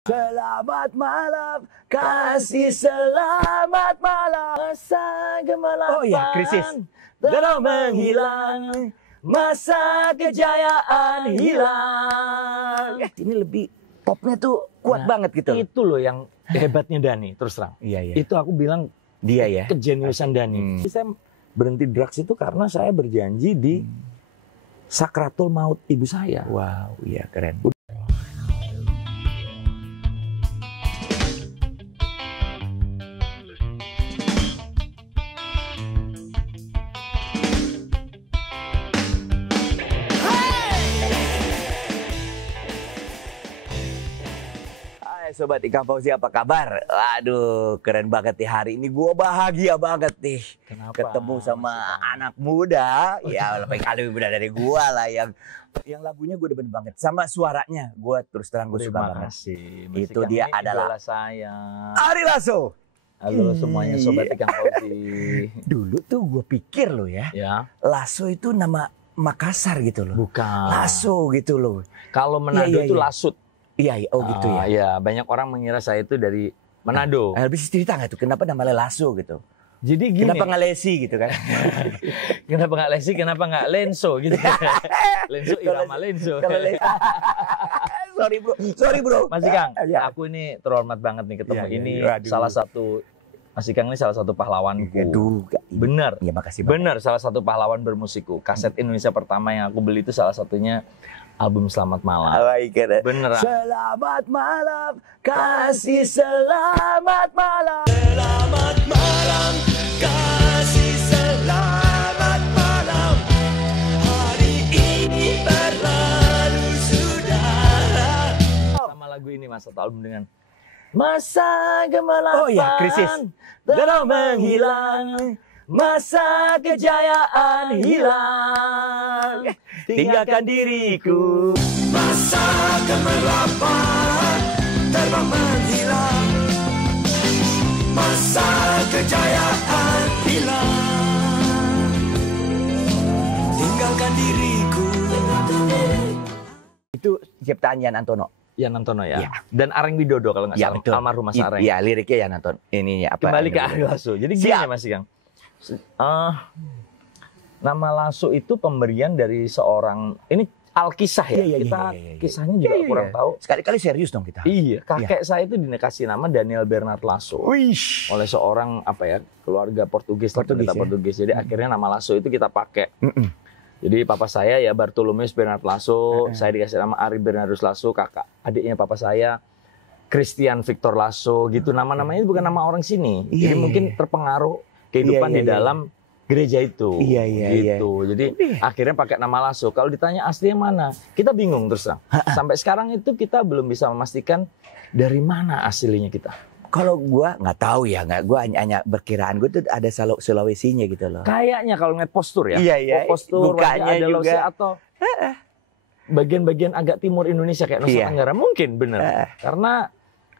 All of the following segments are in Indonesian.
Selamat malam, kasih selamat malam. Masa gemelapan. Oh iya, krisis. Telah menghilang, masa kejayaan hilang. Ini lebih popnya tuh kuat banget gitu. Itu loh yang hebatnya Dhani, terus terang. Iya. Itu aku bilang Dia ya. kejeniusan Dhani. Saya berhenti drugs itu karena saya berjanji di sakratul maut ibu saya. Wow, iya keren. Sobat Ikang Fauzi, apa kabar? Waduh, keren banget nih hari ini. Gue bahagia banget nih. Kenapa? Ketemu sama anak muda. Ya, lebih kali muda dari gue lah. Yang lagunya gue demen banget. Sama suaranya, gue terus terang gue suka banget. Itu dia adalah saya. Ari Lasso. Halo semuanya Sobat Ikang Fauzi. Dulu tuh gue pikir loh ya. Lasso itu nama Makassar gitu loh. Bukan. Lasso gitu loh. Kalau Manado itu lasut. Iya, oh gitu ya. Iya, banyak orang mengira saya itu dari Manado. Bisa cerita nggak tuh kenapa namanya Lasso gitu? Jadi gini. Kenapa nggak Lesi gitu kan? Kenapa nggak Lesi? Kenapa nggak Lenso gitu? Lenso irama Lenso. Sorry bro. Mas Ikang, aku ini terhormat banget nih ketemu ini salah satu. Mas Ikang ini salah satu pahlawanku. Bener. Ya makasih. Bener, salah satu pahlawan bermusikku. Kaset Indonesia pertama yang aku beli itu salah satunya album Selamat Malam. Beneran. Selamat malam, kasih selamat malam. Selamat malam, kasih selamat malam. Hari ini berlalu sudah. Sama lagu ini Mas, satu album dengan masa gemelapan. Oh iya, krisis. Telah menghilang, masa kejayaan hilang. Tinggalkan diriku. Masa kegelapan terbang menghilang. Masa kejayaan hilang. Tinggalkan diriku. Itu ciptaan Yan Antono. Yan Antono ya. Ya. Dan Areng Widodo kalau nggak salah. Betul. Almarhum Mas Areng. Iya, liriknya Yan Antono. Ini apa? Kembali ke Ari Lasso. Jadi gini Mas Ikang. Nama Lasso itu pemberian dari seorang, ini alkisah ya. Kita kisahnya juga kurang tahu. Sekali-kali serius dong kita. Iya, kakek saya itu dikasih nama Daniel Bernard Lasso. Oleh seorang keluarga Portugis. Jadi akhirnya nama Lasso itu kita pakai. Jadi papa saya ya Bartolomeus Bernard Lasso, saya dikasih nama Ari Bernardus Lasso, kakak adiknya papa saya Christian Victor Lasso gitu. Nama-namanya bukan nama orang sini. Jadi mungkin terpengaruh kehidupan di dalam gereja itu. Gitu. Jadi akhirnya pakai nama Lasso. Kalau ditanya asli yang mana, kita bingung terus terang. Sampai sekarang itu kita belum bisa memastikan dari mana aslinya kita. Kalau gua nggak tahu ya, gua hanya berkiraan gua tuh ada Sulawesinya gitu loh. Kayaknya kalau ngeliat postur ya. Iya. Postur Mukanya ada juga atau bagian-bagian agak timur Indonesia kayak Nusa Tenggara mungkin bener. Karena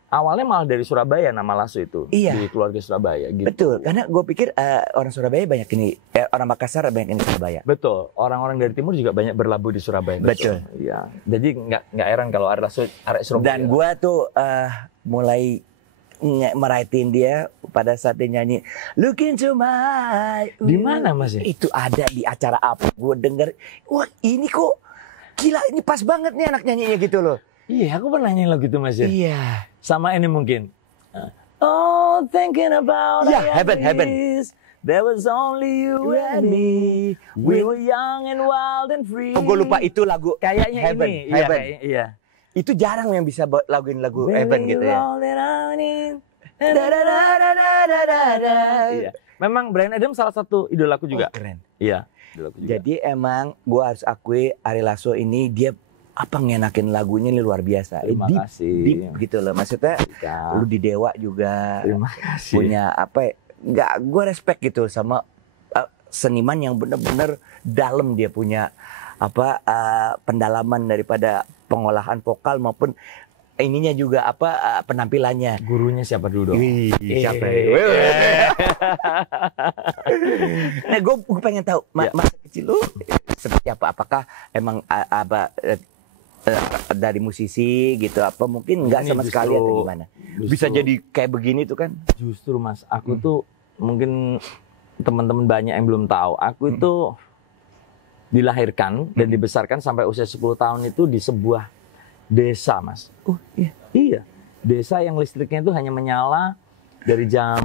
awalnya malah dari Surabaya nama Lasso itu. Di keluarga Surabaya gitu. Betul, karena gue pikir orang Surabaya banyak ini, orang Makassar banyak ini Surabaya. Betul, orang-orang dari timur juga banyak berlabuh di Surabaya. Betul. Iya. Jadi nggak heran kalau Ari Lasso arek Surabaya. Dan gue tuh mulai merhatiin dia pada saat dia nyanyi Look into my. Di mana Mas? Itu ada di acara apa? Gue denger, wah ini kok gila, ini pas banget nih anak nyanyinya gitu loh. Iya, aku pernah nyanyi lagu gitu Mas ya. Iya. Sama ini mungkin. Oh, thinking about Heaven. There was only you and me. We were young and wild and free. Oh, gue lupa itu lagu. Kayaknya Heaven. ini. Heaven. Iya. Itu jarang yang bisa laguin lagu Heaven gitu ya. Iya. Memang Bryan Adams salah satu idolaku juga. Keren. Iya. Idolaku juga. Jadi emang gue harus akui Ari Lasso ini dia ngenakin lagunya ini luar biasa. Terima kasih. Deep gitu loh. Maksudnya lu di Dewa juga terima kasih. Punya gue respect gitu sama seniman yang benar-benar dalam, dia punya pendalaman daripada pengolahan vokal maupun ininya juga penampilannya. Gurunya siapa dulu dong? Siapa? Nah, gue pengen tahu masa kecil lu seperti apa? Apakah emang dari musisi gitu apa mungkin nggak sama sekali atau gimana? Bisa jadi kayak begini tuh kan? Justru Mas, aku tuh mungkin teman-teman banyak yang belum tahu. Aku itu dilahirkan dan dibesarkan sampai usia 10 tahun itu di sebuah desa, Mas. Oh iya. Iya, desa yang listriknya itu hanya menyala dari jam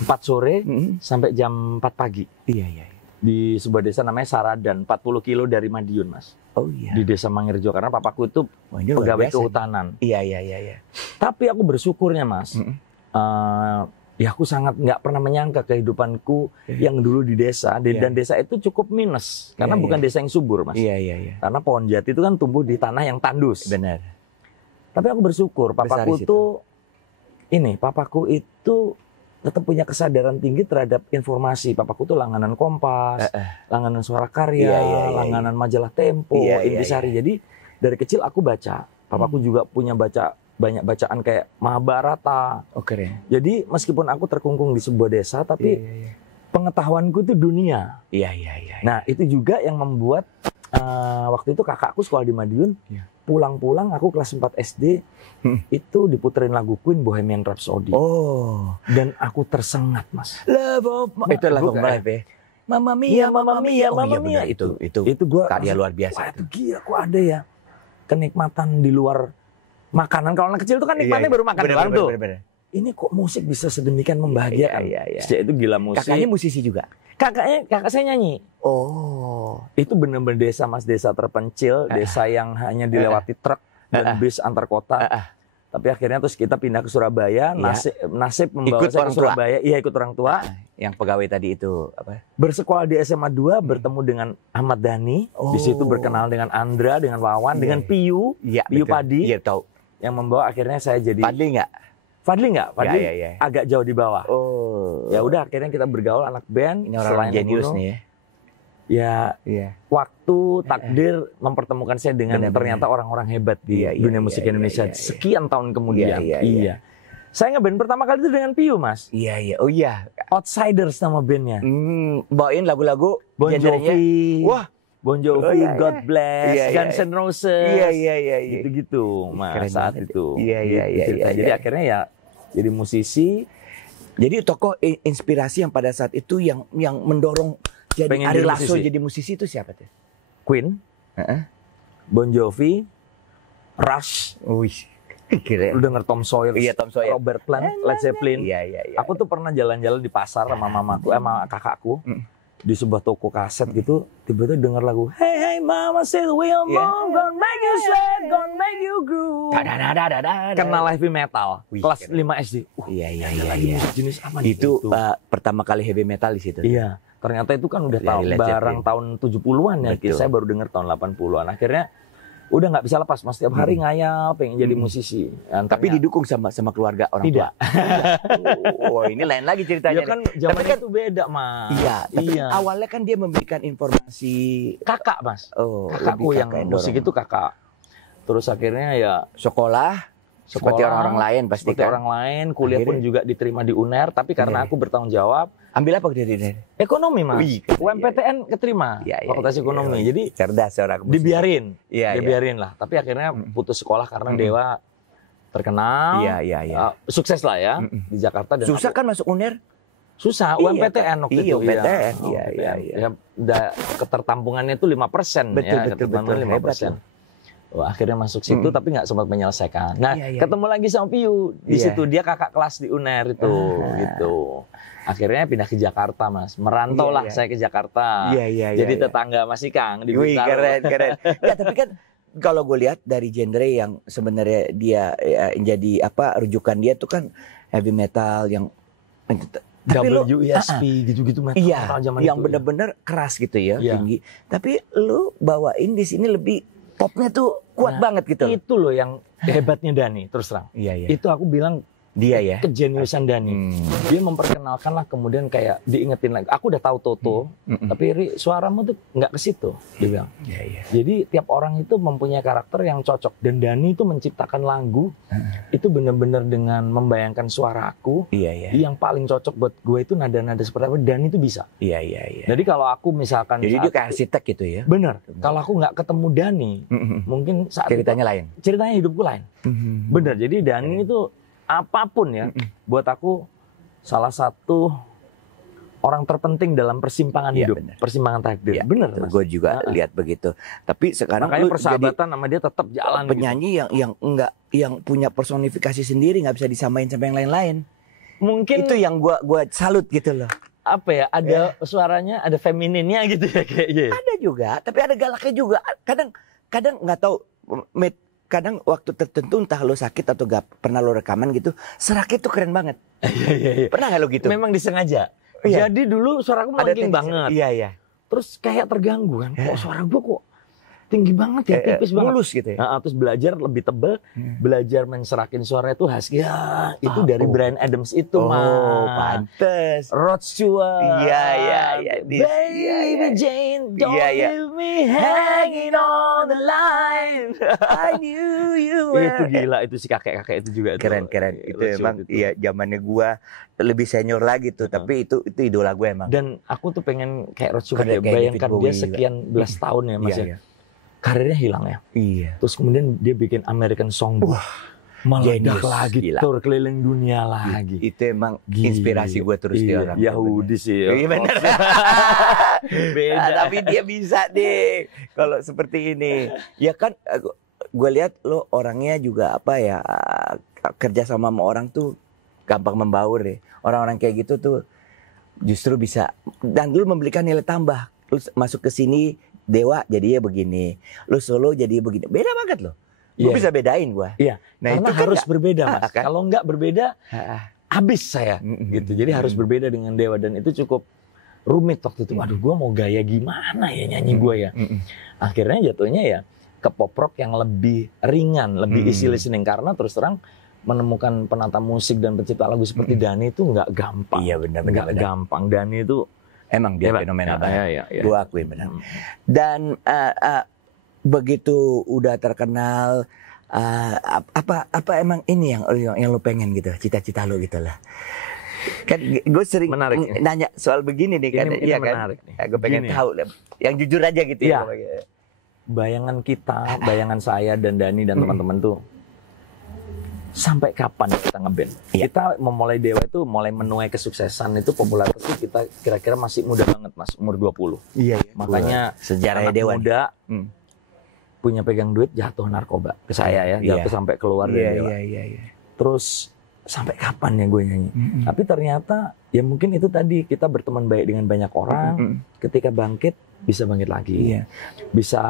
4 sore sampai jam 4 pagi. Iya. Di sebuah desa namanya Saradan, 40 kilo dari Madiun, Mas. Oh iya. Di desa Mangirjo, karena papaku itu pegawai kehutanan. Iya. Tapi aku bersyukurnya, Mas. Ya aku sangat nggak pernah menyangka kehidupanku yang dulu di desa. Dan desa itu cukup minus, karena bukan desa yang subur, Mas. Iya. Karena pohon jati itu kan tumbuh di tanah yang tandus. Benar. Tapi aku bersyukur, papaku itu tetap punya kesadaran tinggi terhadap informasi. Papaku tuh langganan Kompas, langganan Suara Karya, langganan majalah Tempo, Intisari. Jadi dari kecil aku baca. Papaku juga punya banyak bacaan kayak Mahabharata. Keren. Jadi meskipun aku terkungkung di sebuah desa, tapi pengetahuanku itu dunia. Iya. Nah itu juga yang membuat waktu itu kakakku sekolah di Madiun. Pulang-pulang aku kelas 4 SD itu diputerin lagu Queen Bohemian Rhapsody. Oh. Dan aku tersengat, Mas. Love of itu lagu live ya. Mamma Mia, Mamma Mia, Mamma Mia. Itu gua karya luar biasa. Wah, itu gila, kok ada ya kenikmatan di luar makanan. Kalau anak kecil itu kan nikmatnya baru makan doang tuh. Bener. Ini kok musik bisa sedemikian membahagiakan. Sejak itu gila musik. Kakaknya musisi juga. Kakak saya nyanyi. Oh. Itu bener-bener desa, Mas, desa terpencil, desa yang hanya dilewati truk dan bis antar kota. Tapi akhirnya terus kita pindah ke Surabaya, nasib membawa ikut saya orang ke Surabaya. Iya, ikut orang tua. Yang pegawai tadi itu apa? Bersekolah di SMA 2, bertemu dengan Ahmad Dhani. Di situ berkenal dengan Andra, dengan Wawan, dengan Piyu, Piyu Padi. Iya, tahu. Yang membawa akhirnya saya jadi Fadli nggak? Fadli agak jauh di bawah. Oh. Ya udah akhirnya kita bergaul anak band. Ini orang jenius nih ya. Ya, waktu takdir mempertemukan saya dengan ternyata orang-orang hebat di dunia musik Indonesia sekian tahun kemudian. Iya. Saya ngeband pertama kali itu dengan Piyu, Mas. Iya. Oh iya. Outsiders nama bandnya. Bawain lagu-lagu Bon Jovi. Wah. Bon Jovi, God Bless, Guns N' Roses. Iya. Gitu-gitu, Mas, keren saat banget. itu. Iya. Jadi akhirnya ya jadi musisi. Jadi tokoh inspirasi yang pada saat itu yang mendorong jadi Ari Lasso jadi musisi itu siapa tuh? Queen, Bon Jovi, Rush. Wih, keren. Lu denger Tom Sawyer, Tom Sawyer, Robert Plant, Led Zeppelin. Iya. Aku tuh pernah jalan-jalan di pasar sama mamaku, sama kakakku. Di sebuah toko kaset gitu, tiba-tiba denger lagu Hey mama say the way I'm born, gonna make you sweat, gonna make you groove. Kenal heavy metal, kelas 5 SD. Iya. Musik jenis apa nih? Itu pertama kali heavy metal di situ. Iya, ternyata itu kan udah barang tahun 70-an ya. Saya baru denger tahun 80-an. Akhirnya udah nggak bisa lepas, Mas, tiap hari ngayal pengen jadi musisi. Tapi didukung sama keluarga orang tua. Oh, ini lain lagi ceritanya. Ya kan zaman itu beda, Mas. Iya. Awalnya kan dia memberikan informasi kakak, Mas. Oh, kakakku yang musik itu kakak. Terus akhirnya ya sekolah seperti orang-orang lain pasti seperti orang lain, kuliah pun juga diterima di UNER, tapi karena aku bertanggung jawab. Ambil apa dari UNER? Ekonomi, Mas. UMPTN keterima, fakultas ekonomi. Jadi cerdas orang. Dibiarin lah. Tapi akhirnya putus sekolah karena Dewa terkenal. Iya. Sukses lah ya di Jakarta. Dan susah kan masuk UNER? Susah, UMPTN waktu itu. UMPTN. Iya. Ketertampungannya itu 5%. Betul. 5%. Akhirnya masuk situ tapi nggak sempat menyelesaikan. Nah, ketemu lagi sama Piyu di situ, dia kakak kelas di UNER itu, gitu. Akhirnya pindah ke Jakarta, Mas. Merantau lah saya ke Jakarta. Jadi tetangga Mas Ikang di Bintaro. Keren. Ya, tapi kan kalau gue lihat dari genre yang sebenarnya dia jadi rujukan dia tuh kan heavy metal yang WESP gitu-gitu metal. Iya, yang benar-benar keras gitu ya, tinggi. Tapi lu bawain di sini lebih popnya tuh kuat banget gitu. Itu loh yang hebatnya Dhani, terus terang. Iya. Itu aku bilang Dia ya. Kejeniusan Dhani. Dia memperkenalkan lah, kemudian kayak diingetin lagi. Aku udah tahu Toto, tapi Ri, suaramu tuh nggak ke situ, dia bilang. Jadi tiap orang itu mempunyai karakter yang cocok, dan Dhani itu menciptakan lagu itu benar-benar dengan membayangkan suaraku. Yang paling cocok buat gue itu nada-nada seperti apa. Dhani itu bisa. Jadi kalau aku misalkan jadi dia kayak arsitek gitu ya. Bener. Kalau aku nggak ketemu Dhani, mungkin saat ceritanya lain. Ceritanya hidupku lain. Bener. Jadi Dhani itu apapun ya, buat aku salah satu orang terpenting dalam persimpangan hidup, persimpangan takdir. Bener, Mas. Gue juga lihat begitu. Tapi sekarang makanya persahabatan sama dia tetap jalan. Penyanyi gitu. yang punya personifikasi sendiri, nggak bisa disamain sama yang lain-lain. Mungkin itu yang gue salut gitu loh. Apa ya? Ada suaranya, ada femininnya gitu ya kayaknya. Ada juga, tapi ada galaknya juga. Kadang nggak tahu. Kadang waktu tertentu entah lo sakit atau gak pernah lo rekaman gitu, seraknya tuh keren banget. Iya. Pernah gak lo gitu? Memang disengaja. Jadi dulu suaraku melengking banget. Iya. Terus kayak terganggu kan. Kok suara gue kok tinggi banget ya, tipis banget. Mulus gitu ya. Terus belajar lebih tebal, belajar menserakin suara itu husky. Ya, itu dari Bryan Adams itu, Oh, pantes. Rod Stewart. Iya. Baby Jane, don't leave me hanging on the line. I knew you were. Itu gila, itu si kakek-kakek itu juga. Keren. Itu emang iya zamannya gua lebih senior lagi tuh, tapi itu idola gue emang. Dan aku tuh pengen kayak Rod Stewart ya, bayangkan dia sekian belas tahun ya Mas ya. Karirnya hilang ya. Iya. Terus kemudian dia bikin American Songbook. Meledak lagi, tour keliling dunia lagi. Itu emang inspirasi gue terus dia orang. Yahudi sih. Iya benar. Beda. Tapi dia bisa deh kalau seperti ini. Ya kan gue lihat lo orangnya juga apa ya, kerja sama orang tuh gampang membaur deh. Orang-orang kayak gitu tuh justru bisa, dan dulu memberikan nilai tambah. Lu masuk ke sini Dewa jadinya begini, lu Solo jadi begini, beda banget loh. Gue bisa bedain gue. Iya. Nah karena itu harus berbeda Mas. Kan? Kalau nggak berbeda, habis saya. Gitu. Jadi harus berbeda dengan Dewa, dan itu cukup rumit waktu itu. Waduh, gue mau gaya gimana ya nyanyi gue ya. Akhirnya jatuhnya ya ke pop rock yang lebih ringan, lebih easy listening, karena terus terang menemukan penata musik dan pencipta lagu seperti Dhani itu nggak gampang. Iya benar. Nggak gampang. Dhani itu emang dia fenomenal banget. Ya. Gue akuin benar. Dan begitu udah terkenal, apa emang ini yang lo pengen gitu, cita-cita lo gitu lah. Kan gue sering nanya soal begini nih kan. Iya kan. Gue pengen tahu yang jujur aja gitu ya. Bayangan kita, bayangan saya dan Dhani dan teman-teman tuh, sampai kapan kita ngeband? Kita memulai Dewa itu mulai menuai kesuksesan itu, popularitas itu kita kira-kira masih muda banget Mas, umur 20. Iya. Makanya sejarahnya Dewa muda punya pegang duit, jatuh narkoba ke saya ya, jatuh sampai keluar dari Dewa. Iya. Terus sampai kapan ya gue nyanyi? Tapi ternyata ya mungkin itu tadi, kita berteman baik dengan banyak orang, ketika bangkit bisa bangkit lagi. Bisa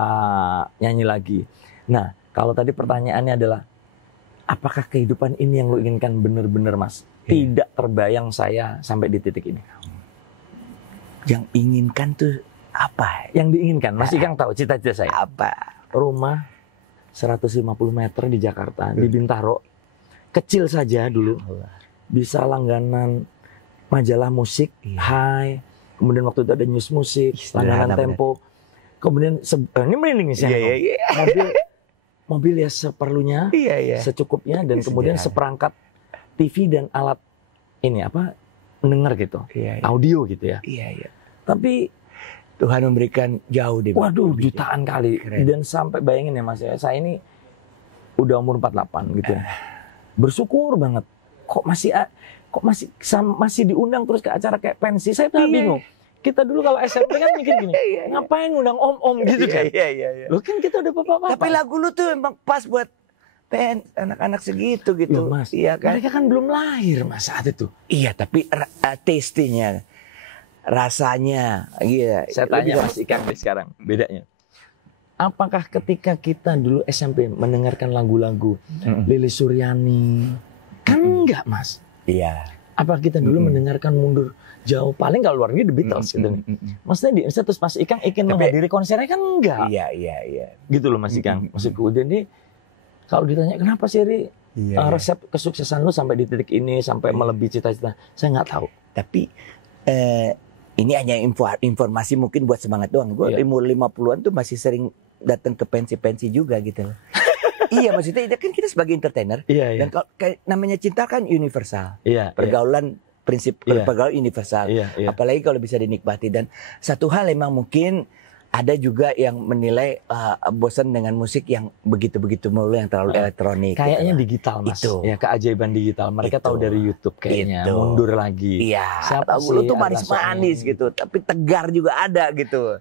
nyanyi lagi. Nah, kalau tadi pertanyaannya adalah apakah kehidupan ini yang lo inginkan benar-benar Mas? Tidak terbayang saya sampai di titik ini. Yang inginkan tuh apa? Yang diinginkan, Mas Ikang tahu cita-cita saya. Apa? Rumah 150 meter di Jakarta, di Bintaro. Kecil saja dulu. Bisa langganan majalah musik, Hai. Kemudian waktu itu ada News Musik, langganan Tempo. Kemudian, ini merinding nih saya. Mobil ya seperlunya, secukupnya, dan kemudian seperangkat TV dan alat ini apa, mendengar gitu, audio gitu ya. Tapi Tuhan memberikan jauh deh. Waduh, jutaan kali. Dan sampai bayangin ya Mas, saya ini udah umur 48 gitu ya. Bersyukur banget. Kok masih diundang terus ke acara kayak pensi. Saya tuh bingung. Kita dulu kalau SMP kan mikir gini, ngapain ngundang om-om gitu kan? Loh kan kita udah bapak-bapak. Tapi lagu lu tuh emang pas buat anak-anak segitu gitu. Loh, Mas, iya kan? Mereka kan belum lahir Mas saat itu. Iya, tapi taste-nya, rasanya, iya. Saya tanya Mas Ikang nih sekarang, bedanya. Apakah ketika kita dulu SMP mendengarkan lagu-lagu Lilis Suryani? Kan enggak Mas. Iya. Apa kita dulu mendengarkan Mundur Jauh? Paling kalau luar negeri The Beatles gitu nih. Maksudnya di terus Mas Ikang ingin menghadiri konsernya kan enggak. Iya. Gitu loh Mas Ikang. Maksudku. Jadi kalau ditanya kenapa sih Ri resep kesuksesan lu sampai di titik ini, sampai melebihi cita-cita. Saya nggak tahu. Tapi ini hanya informasi mungkin buat semangat doang. Gue umur 50-an tuh masih sering datang ke pensi-pensi juga gitu. Iya, maksudnya kan kita sebagai entertainer. Dan kalau namanya cinta kan universal. Pergaulan prinsip pergaulan universal. Apalagi kalau bisa dinikmati. Dan satu hal emang mungkin ada juga yang menilai bosan dengan musik yang begitu-begitu melulu, yang terlalu elektronik. Kayaknya gitu. digital, Mas. Itu. Ya, keajaiban digital. Mereka tahu dari YouTube kayaknya. Mundur lagi. Iya. Siapa sih lu tuh manis-manis gitu, tapi tegar juga ada gitu.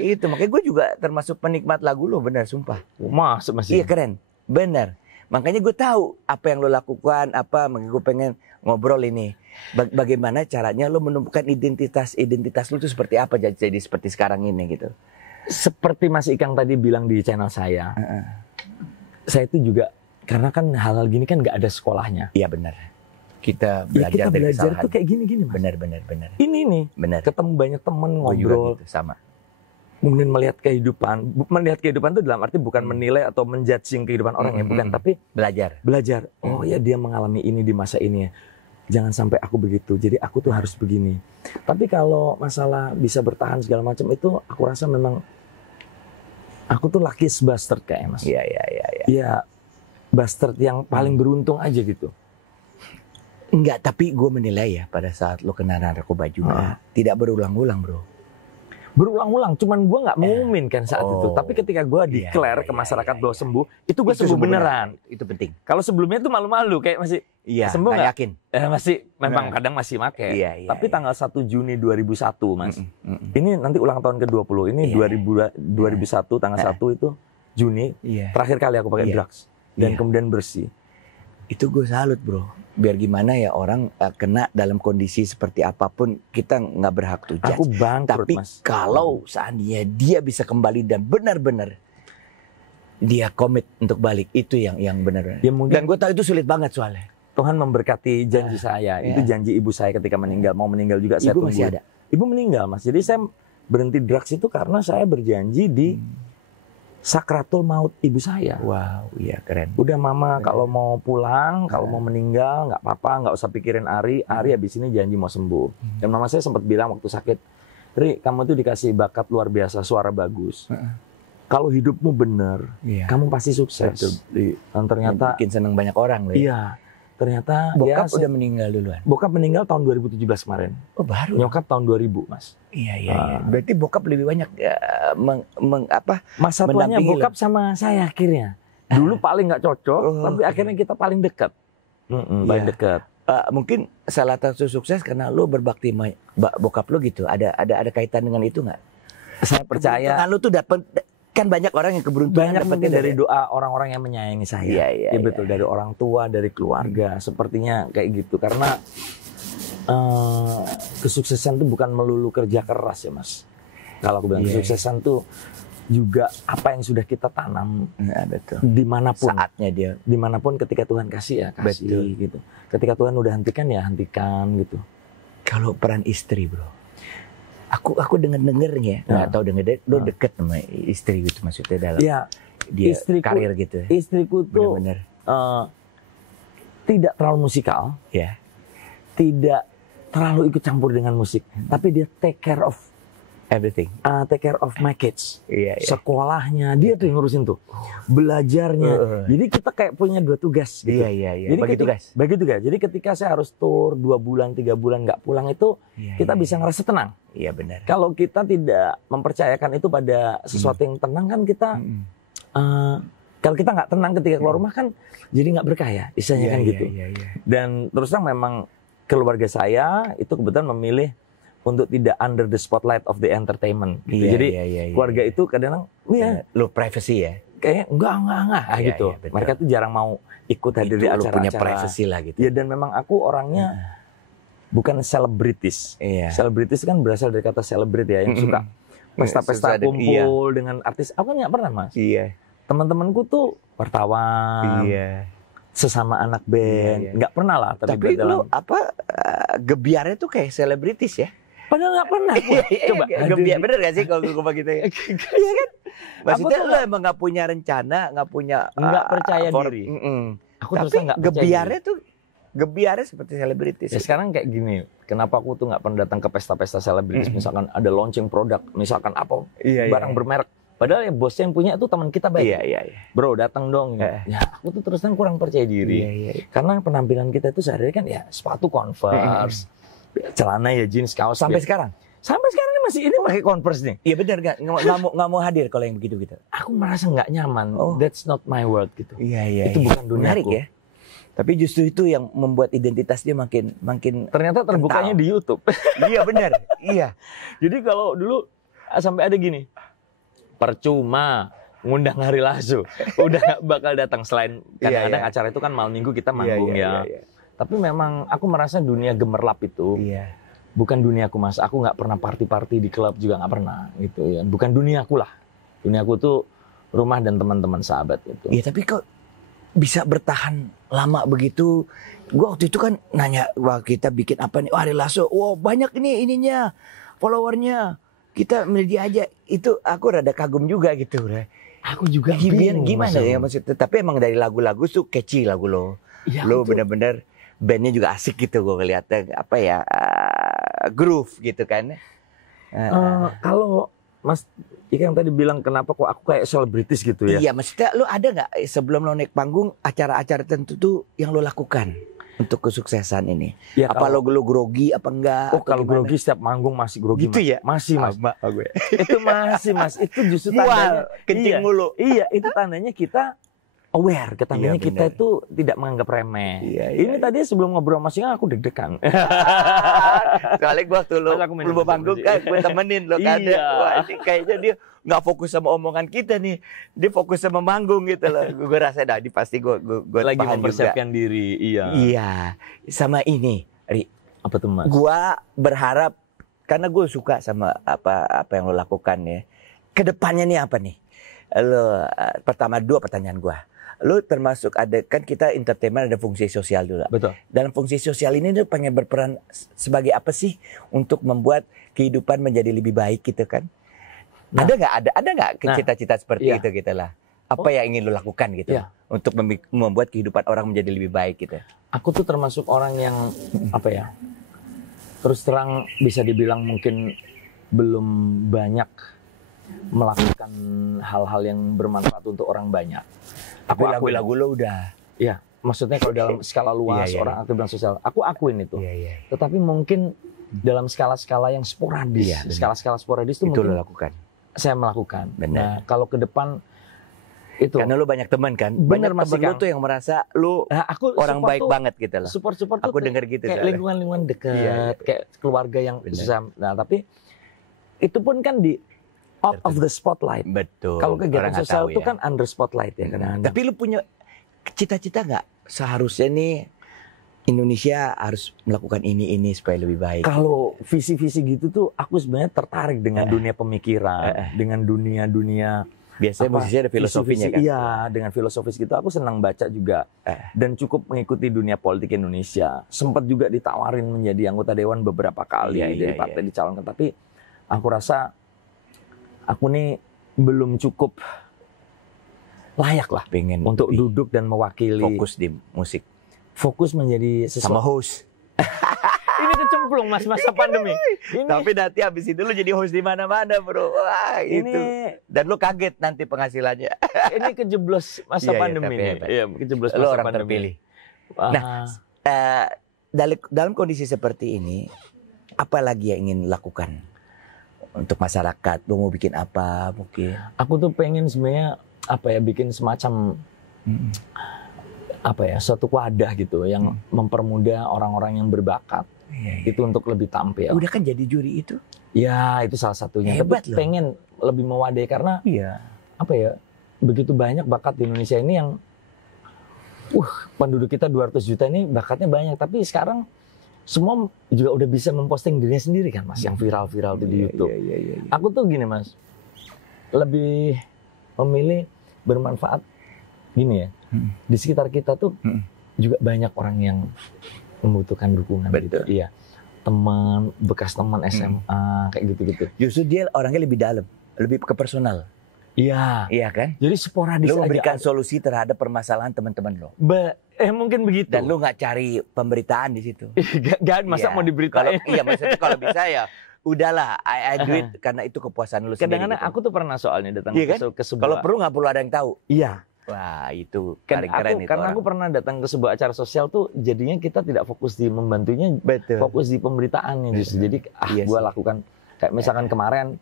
Itu makanya gue juga termasuk penikmat lagu lo, benar, sumpah. Masuk masih. Iya, keren. Benar. Makanya gue tahu apa yang lo lakukan, makanya gue pengen ngobrol ini. Bagaimana caranya lo menumbuhkan identitas lo itu seperti apa jadi seperti sekarang ini gitu. Seperti Mas Ikang tadi bilang di channel saya. Saya itu juga, karena kan hal-hal gini kan nggak ada sekolahnya. Iya, benar. Kita belajar dari kesalahan. Tuh kayak gini-gini, Mas. Benar. Ini nih. Benar. Ketemu banyak temen, ngobrol. Gitu, sama. Kemudian melihat kehidupan itu dalam arti bukan menilai atau menjudging kehidupan orang ya, bukan, tapi belajar. Oh ya, dia mengalami ini di masa ini ya. Jangan sampai aku begitu. Jadi aku tuh harus begini. Tapi kalau masalah bisa bertahan segala macam itu, aku rasa memang aku tuh lucky bastard kayaknya, Mas. Iya. Iya, bastard yang paling beruntung aja gitu. Enggak, tapi gue menilai ya pada saat lo kena narkoba juga tidak berulang-ulang, bro. Berulang-ulang, cuman gue nggak mengumumin kan saat itu. Tapi ketika gue declare ke masyarakat bahwa sembuh, itu gue sembuh beneran. Itu penting. Kalau sebelumnya itu malu-malu, kayak masih sembuh nggak? Yakin. Masih, memang kadang masih make. Tapi tanggal 1 Juni 2001, Mas. Ini nanti ulang tahun ke-20. Ini 2001 tanggal 1 itu Juni. Terakhir kali aku pakai drugs dan kemudian bersih. Itu gue salut, bro. Biar gimana ya orang kena dalam kondisi seperti apapun, kita nggak berhak to judge. Aku bangkrut, tapi Mas. kalau seandainya dia bisa kembali dan benar-benar dia komit untuk balik, itu yang benar. Ya, mungkin, dan gue tahu itu sulit banget soalnya. Tuhan memberkati janji saya. Itu janji ibu saya ketika meninggal. Mau meninggal juga saya tunggu. Ibu masih ada? Ibu meninggal, Mas. Jadi saya berhenti drugs itu karena saya berjanji di sakratul maut ibu saya. Wow, iya keren. Udah mama kalau mau pulang, kalau mau meninggal nggak apa-apa, nggak usah pikirin Ari habis ini janji mau sembuh. Dan mama saya sempat bilang waktu sakit, Ri, kamu tuh dikasih bakat luar biasa, suara bagus. Kalau hidupmu bener, kamu pasti sukses. Dan ternyata bikin seneng banyak orang. Iya. Ternyata bokap udah meninggal duluan. Bokap meninggal tahun 2017 kemarin. Oh, baru. Nyokap tahun 2000, Mas. Iya. Berarti bokap lebih banyak masa tuanya bokap sama saya akhirnya. Dulu paling nggak cocok, tapi akhirnya kita paling dekat. Paling dekat. Mungkin salah satu sukses karena lo berbakti sama bokap lo gitu. Ada kaitan dengan itu nggak? Saya percaya. Kalau lo tuh dapat, kan banyak orang yang keberuntungan banyak dari doa orang-orang yang menyayangi saya. Iya, betul, dari orang tua, dari keluarga, sepertinya kayak gitu. Karena kesuksesan itu bukan melulu kerja keras ya, Mas. Kalau aku bilang kesuksesan tuh juga apa yang sudah kita tanam, betul. Dimanapun saatnya dia, dimanapun ketika Tuhan kasih ya kasih, betul. Gitu. Ketika Tuhan udah hentikan ya hentikan gitu. Kalau peran istri, bro. Aku denger ya, nggak tahu denger lo deket sama istri gitu maksudnya dalam dia karir gitu. Istriku tuh bener-bener tidak terlalu musikal, tidak terlalu ikut campur dengan musik, tapi dia take care of everything, take care of my kids, sekolahnya dia tuh yang ngurusin tuh, belajarnya. Jadi kita kayak punya dua tugas gitu. Jadi bagi tugas. Jadi ketika saya harus tur 2 bulan 3 bulan nggak pulang itu, kita bisa ngerasa tenang. Iya benar. Kalau kita tidak mempercayakan itu pada sesuatu yang tenang kan kita, kalau kita nggak tenang ketika keluar rumah kan jadi nggak berkah ya, istilahnya kan gitu. Dan terus terang memang keluarga saya itu kebetulan memilih untuk tidak under the spotlight of the entertainment. Gitu. Jadi keluarga itu kadang-kadang lo privacy ya. Kayaknya enggak gitu. Mereka tuh jarang mau ikut hadir di acara-acara. Punya privacy lah gitu. Ya, dan memang aku orangnya bukan selebritis. Selebritis kan berasal dari kata celebrate ya, yang suka pesta-pesta kumpul dengan artis. Aku kan nggak pernah, Mas. Teman-temanku tuh wartawan. Sesama anak band. Nggak pernah lah. Tapi lo gebiarnya tuh kayak selebritis ya. Padahal nggak pernah. Coba gebiar bener gak sih kalau gue gitu ya? Iya kan? Maksudnya lo emang nggak punya rencana, nggak percaya diri. Aku terus Tapi nggak percaya gebiarnya seperti selebritis. Ya sekarang kayak gini, kenapa aku tuh nggak pernah datang ke pesta-pesta selebritis, misalkan ada launching produk, misalkan apa, barang bermerek. Padahal ya bosnya yang punya itu teman kita baik. Iya. Bro datang dong. Ya aku tuh terus terang kurang percaya diri. Iya. Karena penampilan kita itu sehari-hari kan ya sepatu Converse, celana ya jeans, kaos. Sampai ya. sekarang. Sampai sekarang ini masih ini pakai Converse nih. Iya benar nggak mau hadir kalau yang begitu-gitu. Aku merasa nggak nyaman. That's not my world gitu. Iya. Itu bukan duniaku. Menarik ya. Tapi justru itu yang membuat identitas dia makin ternyata terbukanya kental. di YouTube. Iya benar. Iya. Jadi kalau dulu sampai ada gini, percuma ngundang Hari Lasso, udah gak bakal datang. Selain kadang-kadang acara itu kan malam minggu kita manggung ya. Tapi memang aku merasa dunia gemerlap itu bukan duniaku mas. Aku nggak pernah party di klub juga nggak pernah gitu ya. Bukan duniaku lah. Duniaku tuh rumah dan teman-teman sahabat gitu. Iya tapi kok bisa bertahan lama begitu? Gua waktu itu kan nanya, wah kita bikin apa nih? Hari Lasso, wah banyak ini ininya, followernya. Kita media aja. Itu aku rada kagum juga gitu. Aku juga bingung. Gimana ya maksudnya? Tapi emang dari lagu-lagu tuh catchy lagu lo. Ya, lo benar-benar bandnya juga asik gitu gue ngeliatnya. Apa ya, groove gitu kan. Kalau Mas Ika yang tadi bilang kenapa kok aku kayak selebritis gitu ya? Iya, maksudnya lo ada nggak sebelum lo naik panggung acara-acara tertentu tuh yang lo lakukan untuk kesuksesan ini? Ya, apa lo grogi apa enggak? Oh kalau grogi setiap manggung masih grogi. Gitu mas. ya? Masih mas. Gue. Itu masih mas. Itu justru tandanya kencing mulu. Iya, itu tandanya kita aware, tandanya kita itu tidak menganggap remeh. Ini tadi sebelum ngobrol sama Singa aku deg-degan. Soalnya gue waktu lo belum manggung kan, gue temenin lo kan. Wah ini kayaknya dia nggak fokus sama omongan kita nih, dia fokus sama manggung gitu loh. Gue rasa dah, pasti gue lagi mempersiapkan diri. Iya, sama ini, Ri. Apa tuh mas? Gue berharap karena gue suka sama apa yang lo lakukan ya. Kedepannya nih apa nih? Lo pertama 2 pertanyaan gue. Lu termasuk ada kan kita entertainment ada fungsi sosial dulu. Betul. Dalam fungsi sosial ini lu pengen berperan sebagai apa sih untuk membuat kehidupan menjadi lebih baik gitu kan? Nah, ada nggak cita-cita seperti itu gitu lah? Apa yang ingin lu lakukan gitu untuk membuat kehidupan orang menjadi lebih baik gitu? Aku tuh termasuk orang yang apa ya? Terus terang bisa dibilang mungkin belum banyak melakukan hal-hal yang bermanfaat untuk orang banyak. Tapi lagu-lagu lo udah. Iya, maksudnya kalau dalam skala luas orang aktif dan sosial, aku akuin itu. Tetapi mungkin dalam skala-skala yang sporadis, skala-skala sporadis itu mungkin lo lakukan. Saya melakukan. Benar. Nah, kalau ke depan itu. Karena lo banyak teman kan. Benar Mas Temen lo tuh yang merasa lo orang baik banget gitu lah. Support aku dengar gitu. Kayak lingkungan dekat, kayak keluarga yang susah. Nah, tapi itu pun kan di out of the spotlight. Betul. Kalau kegiatan sosial itu kan under spotlight ya kadang-kadang. Tapi lu punya cita-cita nggak? Seharusnya nih Indonesia harus melakukan ini supaya lebih baik. Kalau visi-visi gitu tuh aku sebenarnya tertarik dengan dunia pemikiran, dengan dunia biasanya musisi ada filosofinya kan. Iya, dengan filosofis gitu aku senang baca juga. Dan cukup mengikuti dunia politik Indonesia. Sempat juga ditawarin menjadi anggota dewan beberapa kali dari partai dicalonkan, tapi aku rasa aku nih belum cukup layak lah pengen untuk duduk dan mewakili. Fokus di musik. Fokus menjadi sama host. Ini kecemplung mas masa pandemi. Tapi nanti habis itu lu jadi host di mana-mana bro. Wah itu. Dan lu kaget nanti penghasilannya. Ini kejeblos masa pandemi. Iya, kejeblos masa orang pandemi. Terpilih. Nah, dalam kondisi seperti ini, apa lagi yang ingin lakukan? Untuk masyarakat, lu mau bikin apa mungkin? Aku tuh pengen sebenarnya bikin semacam suatu wadah gitu yang mempermudah orang-orang yang berbakat itu untuk lebih tampil. Udah kan jadi juri itu? Ya itu salah satunya. Hebat tapi pengen lebih mewadai karena begitu banyak bakat di Indonesia ini yang penduduk kita 200 juta ini bakatnya banyak, tapi sekarang semua juga udah bisa memposting dirinya sendiri kan mas, yang viral-viral di YouTube. Aku tuh gini mas, lebih memilih bermanfaat gini ya. Di sekitar kita tuh juga banyak orang yang membutuhkan dukungan. Betul. Gitu. Iya, teman, bekas teman SMA kayak gitu-gitu. Justru dia orangnya lebih dalam, lebih ke personal. Iya. Iya kan? Jadi sporadis lo aja. memberikan solusi terhadap permasalahan teman-teman lo. Mungkin begitu. Dan lu nggak cari pemberitaan di situ. Gak, masa mau diberitain? Iya, maksudnya kalau bisa ya udahlah, I do it karena itu kepuasan lu sendiri. Kadang-kadang gitu. aku tuh pernah soalnya datang Iya kan? ke sebuah. Kalau perlu nggak perlu ada yang tahu. Iya. Wah, itu Kan paling keren itu karena orang. aku pernah datang ke sebuah acara sosial tuh jadinya kita tidak fokus di membantunya, Betul. fokus di pemberitaannya justru. Jadi Iya gue sih. lakukan kayak misalkan kemarin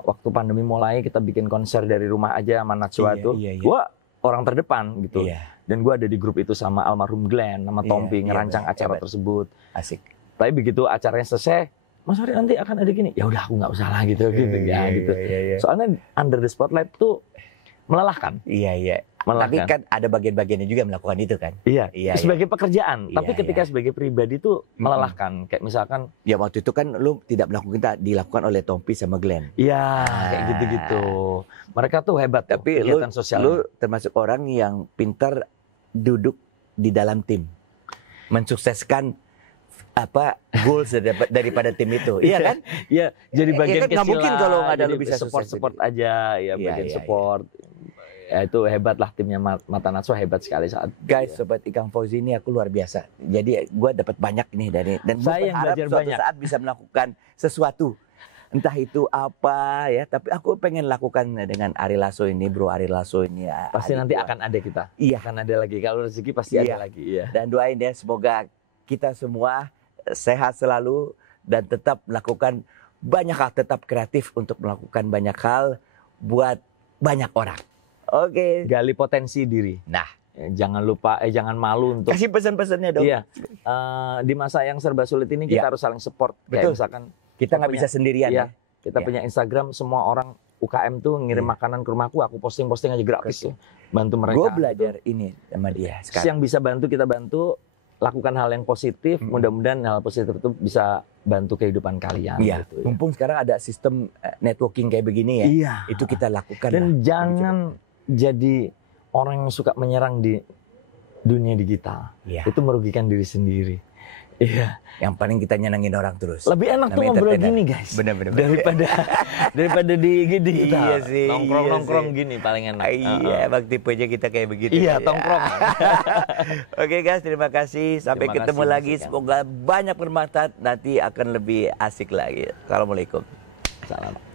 waktu pandemi mulai kita bikin konser dari rumah aja sama Najwa Iya, tuh, iya, iya. gue orang terdepan gitu. Iya, Dan gue ada di grup itu sama almarhum Glenn, sama Iya, Tompi iya, ngerancang benar, acara hebat. tersebut. asik. Tapi begitu acaranya selesai, Mas Ari nanti akan ada gini. Ya udah aku nggak usah lah gitu gitu ya gitu. Iya. Soalnya under the spotlight tuh melelahkan. Iya. Tapi Melelahkan. kan ada bagian-bagiannya juga melakukan itu kan. Iya, Iya, sebagai pekerjaan. Iya, Tapi ketika iya. sebagai pribadi tuh melelahkan. Kayak misalkan, Ya waktu itu kan lu tidak melakukan, dilakukan oleh Tompi sama Glenn. ya kayak gitu-gitu. Mereka tuh hebat. Tapi tuh, kegiatan sosial. lu termasuk orang yang pintar duduk di dalam tim, mensukseskan goals daripada tim itu. Iya kan? Iya, jadi Iya bagian kan, nggak kecil mungkin lah. kalau nggak ada Jadi lu bisa support sukses aja, ya Iya, bagian iya, support. Ya itu hebat lah timnya Mata Najwa, hebat sekali saat Guys, sobat Ikang Fauzi ini aku luar biasa. Jadi gua dapat banyak nih dari, dan gua Saya yang berharap belajar suatu banyak. saat bisa melakukan sesuatu. Entah itu apa ya, tapi aku pengen lakukan dengan Ari Lasso ini, Bro Ari Lasso ini. Ya, pasti adik nanti gua. akan ada kita. Iya. Akan ada lagi. Kalau rezeki pasti Iya. ada lagi. Iya. Dan doain ya semoga kita semua sehat selalu dan tetap melakukan banyak hal, tetap kreatif untuk melakukan banyak hal buat banyak orang. Oke. Gali potensi diri. Nah, Jangan lupa, jangan malu untuk. kasih pesan-pesannya dong. Iya. Di masa yang serba sulit ini kita Iya. harus saling support. Betul. Kayak misalkan Kita nggak bisa sendirian Iya. ya. kita Iya. punya Instagram, semua orang UKM tuh ngirim Iya. makanan ke rumahku, aku posting aja gratis Oke. tuh. Bantu mereka. Gue belajar ini sama dia Terus sekarang. yang bisa bantu kita bantu, lakukan hal yang positif. Mudah-mudahan hal positif itu bisa bantu kehidupan kalian. Iya. Gitu, ya. Mumpung sekarang ada sistem networking kayak begini ya. Iya. Itu kita lakukan. Dan lah. jangan jadi orang yang suka menyerang di dunia digital. Iya. Itu merugikan diri sendiri. Iya. Yang paling kita nyenengin orang terus. Lebih enak tuh Namanya ngobrol entertainer. gini guys. Bener-bener. Daripada di digital. Iya sih, Nongkrong-nongkrong iya sih. gini paling enak. Iya, bang tipenya kita kayak begitu. Iya, Ya. tongkrong. Oke guys, terima kasih. Sampai Terima ketemu kasih, lagi. Mas Ikan. Semoga banyak bermanfaat. Nanti akan lebih asik lagi. Assalamualaikum. Salam.